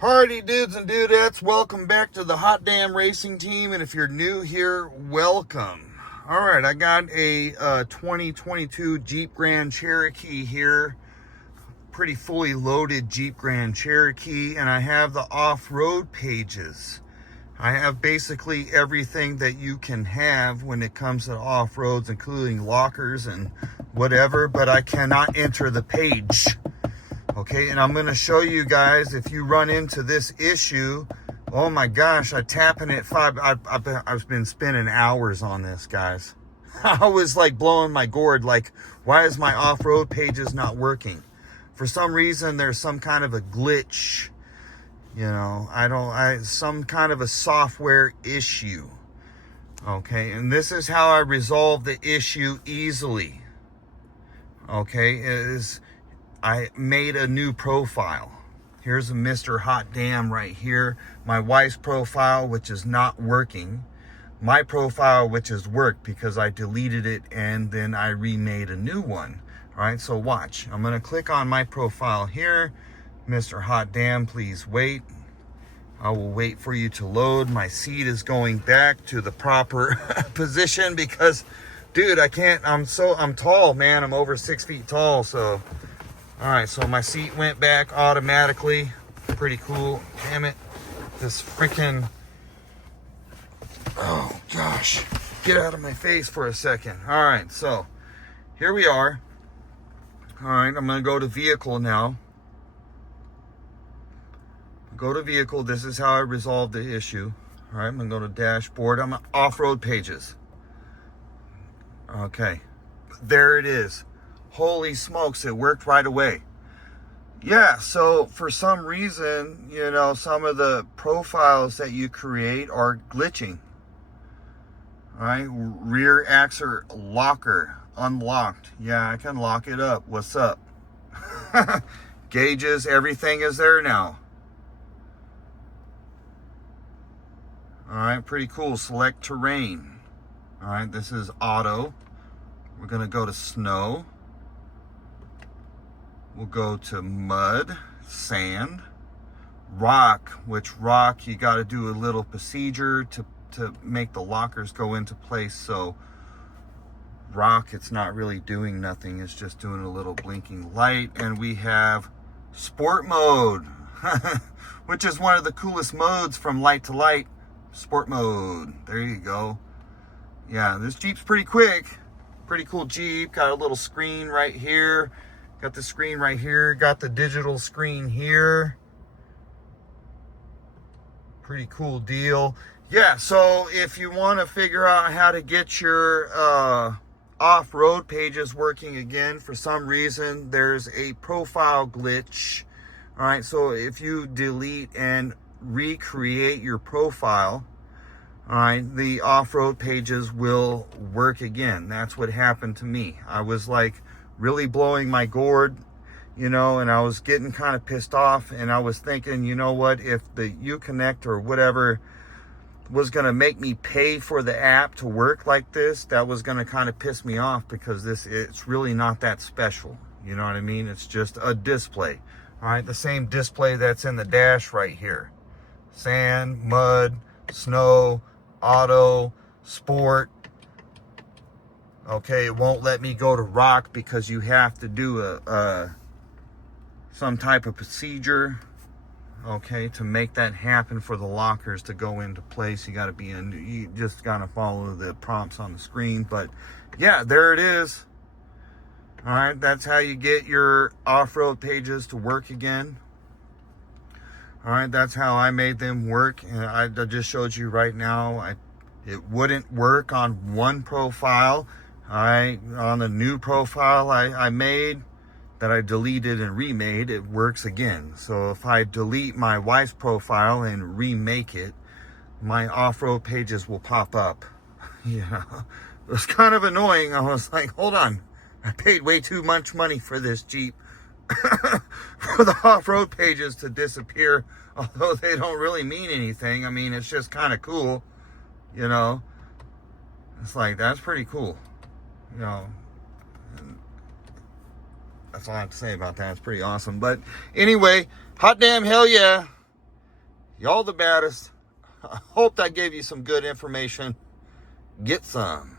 Hardy dudes and dudettes, welcome back to the Hot Damn Racing Team, and if you're new here, welcome. Alright, I got a 2022 Jeep Grand Cherokee here, pretty fully loaded Jeep Grand Cherokee, and I have the off-road pages. I have basically everything that you can have when it comes to off-roads, including lockers and whatever, but I cannot enter the page. Okay, and I'm going to show you guys if you run into this issue. Oh my gosh, I'm tapping it I've been spending hours on this, guys. I was like blowing my gourd, like, why is my off-road pages not working? For some reason, there's some kind of a glitch. You know, some kind of a software issue. Okay, and this is how I resolve the issue easily. Okay, I made a new profile. Here's a Mr. Hot Damn right here. My wife's profile, which is not working. My profile, which has worked because I deleted it and then I remade a new one. All right, so watch. I'm gonna click on my profile here. Mr. Hot Damn, please wait. I will wait for you to load. My seat is going back to the proper position because, dude, I can't, I'm tall, man. I'm over 6 feet tall, so. All right, so my seat went back automatically. Pretty cool. Damn it. This freaking, oh gosh. Get out of my face for a second. All right, so here we are. All right, I'm gonna go to vehicle now. Go to vehicle. This is how I resolved the issue. All right, I'm gonna go to dashboard. I'm off-road pages. Okay, there it is. Holy smokes, it worked right away. Yeah, so for some reason, you know, some of the profiles that you create are glitching. All right, rear axle locker unlocked. Yeah, I can lock it up. What's up? Gauges, everything is there now. All right, pretty cool. Select terrain. All right, this is auto. We're gonna go to snow. We'll go to mud, sand, rock, which rock you got to do a little procedure to make the lockers go into place. So rock, it's not really doing nothing. It's just doing a little blinking light. And we have sport mode, which is one of the coolest modes from light to light. Sport mode. There you go. Yeah, this Jeep's pretty quick. Pretty cool Jeep. Got a little screen right here. Got the screen right here. Got the digital screen here. Pretty cool deal. Yeah, so if you want to figure out how to get your off-road pages working again, for some reason, there's a profile glitch. All right, so if you delete and recreate your profile, all right, the off-road pages will work again. That's what happened to me. I was like, really blowing my gourd, you know, and I was getting kind of pissed off, and I was thinking, you know what, if the Uconnect or whatever was going to make me pay for the app to work like this, that was going to kind of piss me off, because it's really not that special, you know what I mean? It's just a display. All right, the same display that's in the dash right here. Sand, mud, snow, auto, sport. Okay, it won't let me go to rock because you have to do some type of procedure, okay, to make that happen for the lockers to go into place. You just gotta follow the prompts on the screen. But yeah, there it is. All right, that's how you get your off-road pages to work again. All right, that's how I made them work. And I just showed you right now. It wouldn't work on one profile. On the new profile I made, that I deleted and remade, it works again. So if I delete my wife's profile and remake it, my off-road pages will pop up. Yeah, it was kind of annoying. I was like, hold on, I paid way too much money for this Jeep for the off-road pages to disappear, although they don't really mean anything. I mean, it's just kind of cool, you know. It's like, that's pretty cool. You know, that's all I have to say about that. It's pretty awesome. But anyway, hot damn, hell yeah. Y'all the baddest. I hope that gave you some good information. Get some.